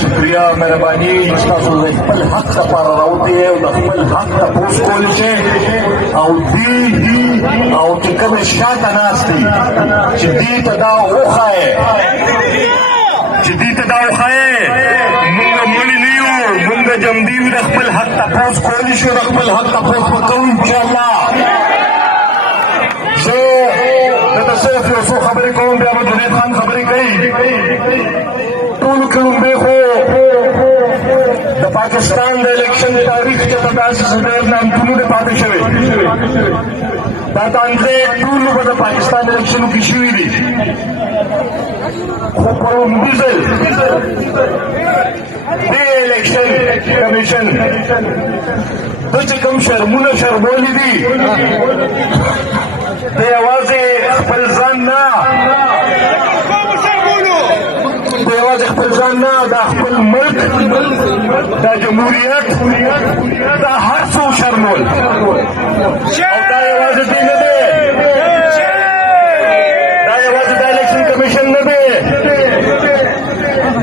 शुक्रिया मेहरबानी खपल हक का पारा राउती है खपल हक का पोस कोल से और कम शात अनास्ती जदी तदा ओखाए मुंगा मुली नियो मुंगा जमदी खपल हक का पोस कोल से खपल हक का पोस पकऊ इंशाल्लाह सो खबरें कौन बेअहमद जुनैद खान खबरें कही टूल कलुम्बे हो द पाकिस्तान द इलेक्शन तारीख के तदास सदर नाम टूल ने पाते शवे दातांजे टूल को द पाकिस्तान इलेक्शन की शुरुआत खोपरो डीजल दे इलेक्शन कमीशन तो कम शर्मुना शर्मोली दी ते आवाज़े फलजाना دا خپل ملک دا جمهوریت دا هر څو شرمول او دا یوازې دی نه دی دا یوازې د الیکشن کمیشن نه دی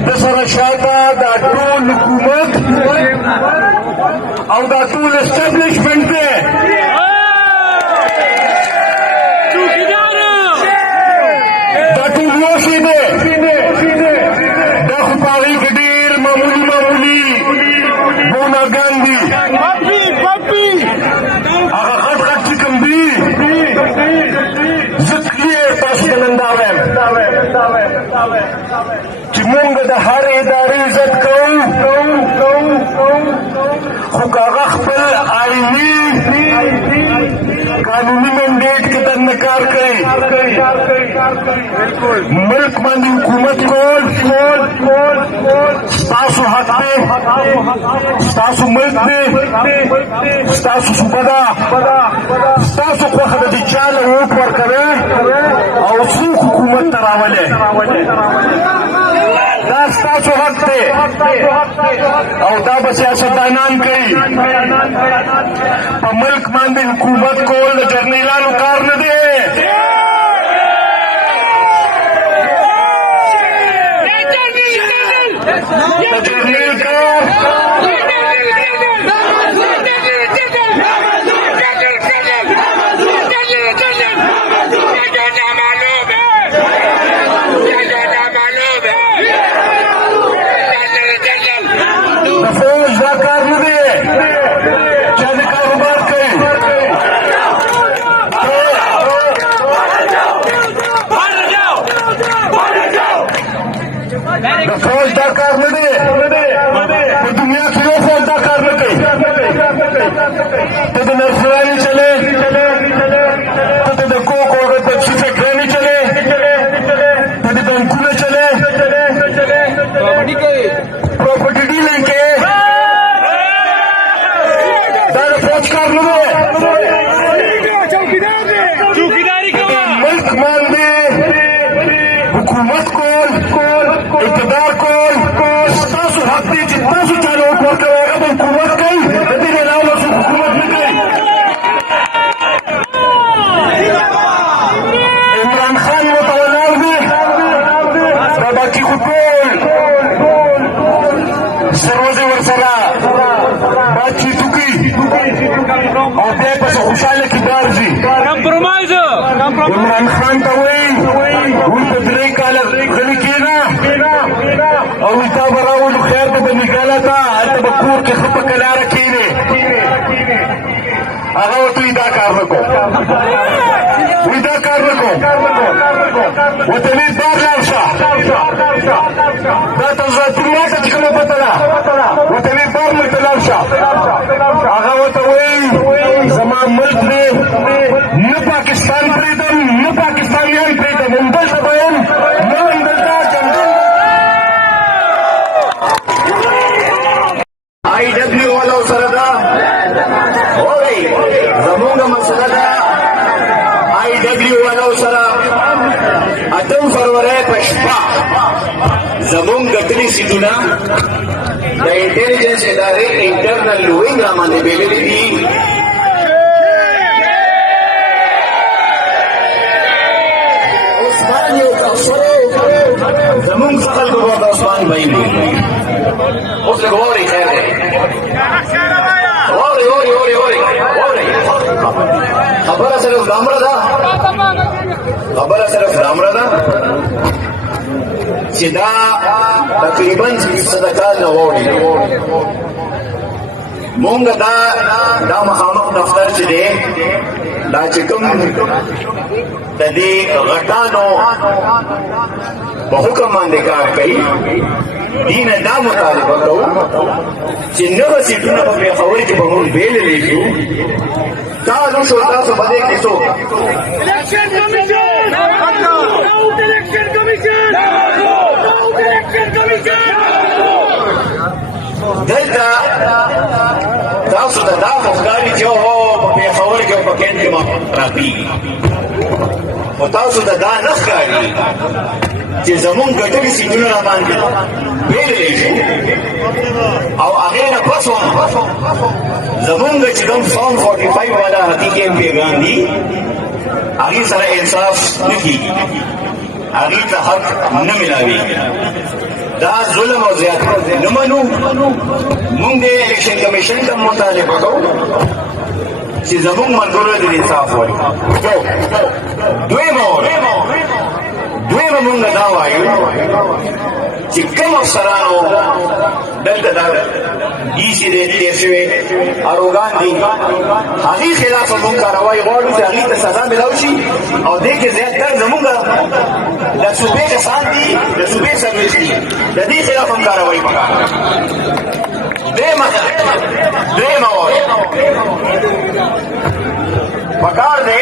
د سره شاته دا ټول حکومت او دا ټول اسټابلیشمنټ دی دا ټول لوښي دی چې موږ د هر ادارې عزت کوو خو که هغه خپل آئیني قانوني منډیټ کې دننه کار کوي ملک باندې حکومت کول ستاسو حق دی ستاسو ملک دی ستاسو صوبه ده ستاسو خوښه ده چې چاله ووټ ورکوئ او څوک حکومت ته راولئ دا ستاسو حق دی او دا به سیاستدانان کوي په ملک باندې حکومت کول د جرنیلانو کار نه دی د جرنیل کار عمران خان ته وایي ورته 3 کاله غلی کېږه او تا به راولو خیر ته به نکاله ته هلته به کور کې ښه په کلاره کښېنې هغه ورته وایي دا کار نه کوم وایي دا کار نه کوم ورته وایي بار لاړ شه دا تنظیمونه ته چې کومه پته ده ورته وایي بار ملک ته لاړ شه هغه ورته وایي زما ملک دی نه پاکستان پرېږدم نه پاکستانیان پرېږدم همدلته به یم نه همدلته زمون ګټلي سیټونه د انټيليجنس ادارې انټرنل لوینګ را باندې ویلي دي عثمان یو تاسو زمون خلکو ورته عثمان وایي اوس له غوړي خیر دی اوري خبره صرف دامره ده چې دا تقریبا صدقال نه وړي مونږ دا مخامخ دفتر چې دی دا چې کوم د دې غټانو په حکم باندې کار کوي دینه دا مطالبه کوو چې نوه سیټونه په پېښور کې به مونږ بېللی شو تاسو شو تاسو په دې کې څوک Election Commission! Out Election Commission! Out Election Commission! دلته تاسو ته دا ښکاري چې په پېښور کې او په کینټ کې راپي خو تاسو ته دا نه ښکاري چې زمونږ ګټلي سیټونه را باندې بېللی شو او هغې نه پس زمونږ چې کوم فارم 45 والا حقیقي امپیګان دي هغې سره انصاف نه کېږي هغې ته حق نه ملاوېږي دا ظلم او زیاتت نه منو مونږ د الیکشن کمیشن ته مطالبه کوو چې زمونږ ملګرو ته انصاف ورکړي دویمه مونږ دا وایو چې کوم افسرانو دلته دا ډي سي دی تېر شوي اروګان دي هغې خلاف مونږ کاروایي غواړو چې هغې ته سزا میلاو شي او دې کې زیاتتر زمونږ د صوبې کسان دي د صوبې سروس دي د دې خلاف هم کاروایي پکار درېیمه وایو پکار دی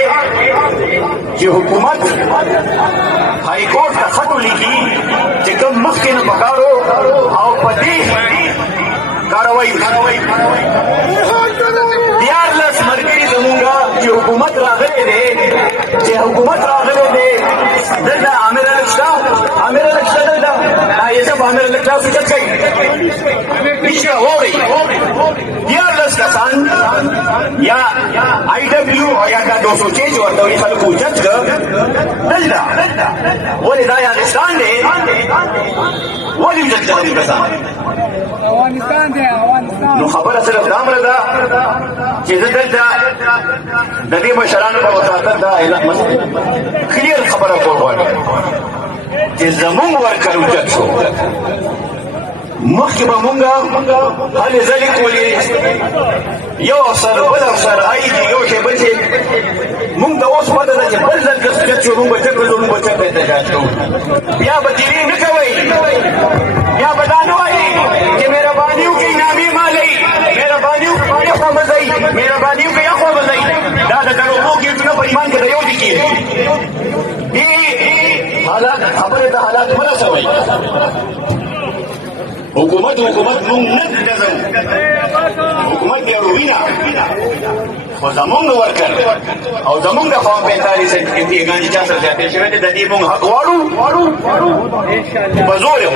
چې حکومت های کورټ ته خط ولیکي چې کوم مخکې نه پکارو او په دې کاروایي دیارلس ملګري زمونږه چې حکومت راغلی دی دلته عامر الک شته دلته نایزه عامر الک تاسو چک کوي نشته واورئ دیارلس کسان یا آی ډبلیو او یا دا 200 چې ورته وایي خلکو اوچت کړه دلته ولې دا یادستان دی ولې اوچت کړه دې کسان نو خبره صرف دا مره ده چې زه دلته د دې مشرانو په وساطت دا کلیر خبره کول غواړم چې زمونږ ورکر اوچت شو مخکې به مونږ هلې ځلې کولې یو افسر بل افسر آیږي یو شی بل شی مونږ ته اوس پته ده چې بل ځل که سکت شو مونږ به څه کړو مونږ به څه احتجاج کوو بیا به تیرې نه کوئ بیا به دا نه وایي چې مهرباني وکړئ نامې مالئ مهرباني وکړئ یخوا مه ځئ مهرباني وکړئ یخوا مه ځئ دا د کروبو ګیټونه په ایمان کې د یو دي کېږي دې حالات خبرې ته حالات مه رسوئ حکومت مونږ نه ډزو حکومت دی وروینه خو زمونږ ورکر او زمونږ د فارم 45 امپیګان چې چا سره زیاتې شوی دی د دې مونږ حق غواړو په زور یې